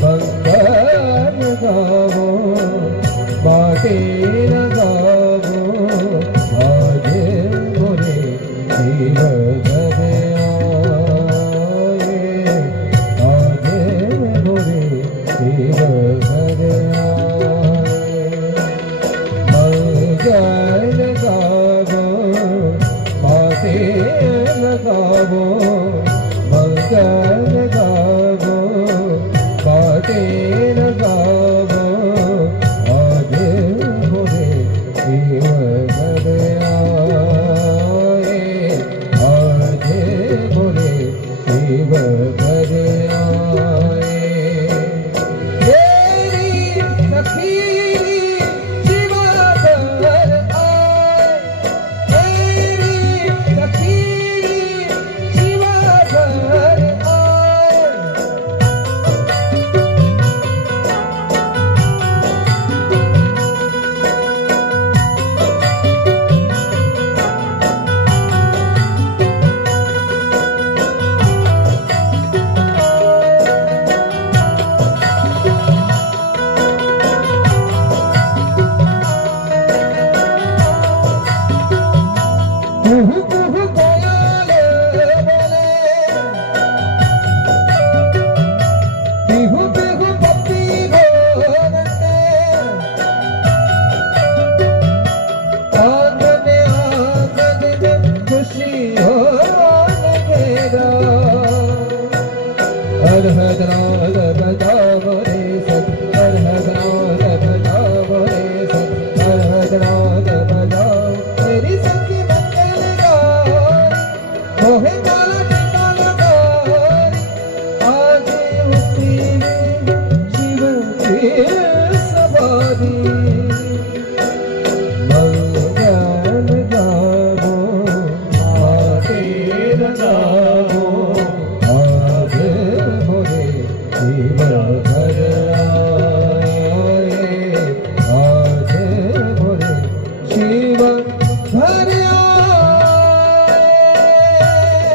મંગળ ગાવો માટે ગાવો આજે બોલે શિવ ઘરે આયે આજે બોલે શિવ ઘરે મંગળ ગાવો માટે ગાવો મંગળ ગાવો માટે ગાવો આજે બોલે શિવ ઘરે આયે આજે બોલે શિવ ઘરે આયે તેરી સખી શિવા ઘર આયે તેરી સખી શિવા ઘર આયે कुहू कुहू कोयले बोले बिहू बिहू पप्पी बोलते आंगन में खुशी हो घेरा अरहदनाद बजाओ रे सब अरहदनाद बजाओ रे सब अरहदनाद बजाओ तेरी सखी मोहे माला टीका लगारी आज उतरी शिव की सवारी मंगल गावो माते गावो आज बोले शिव घर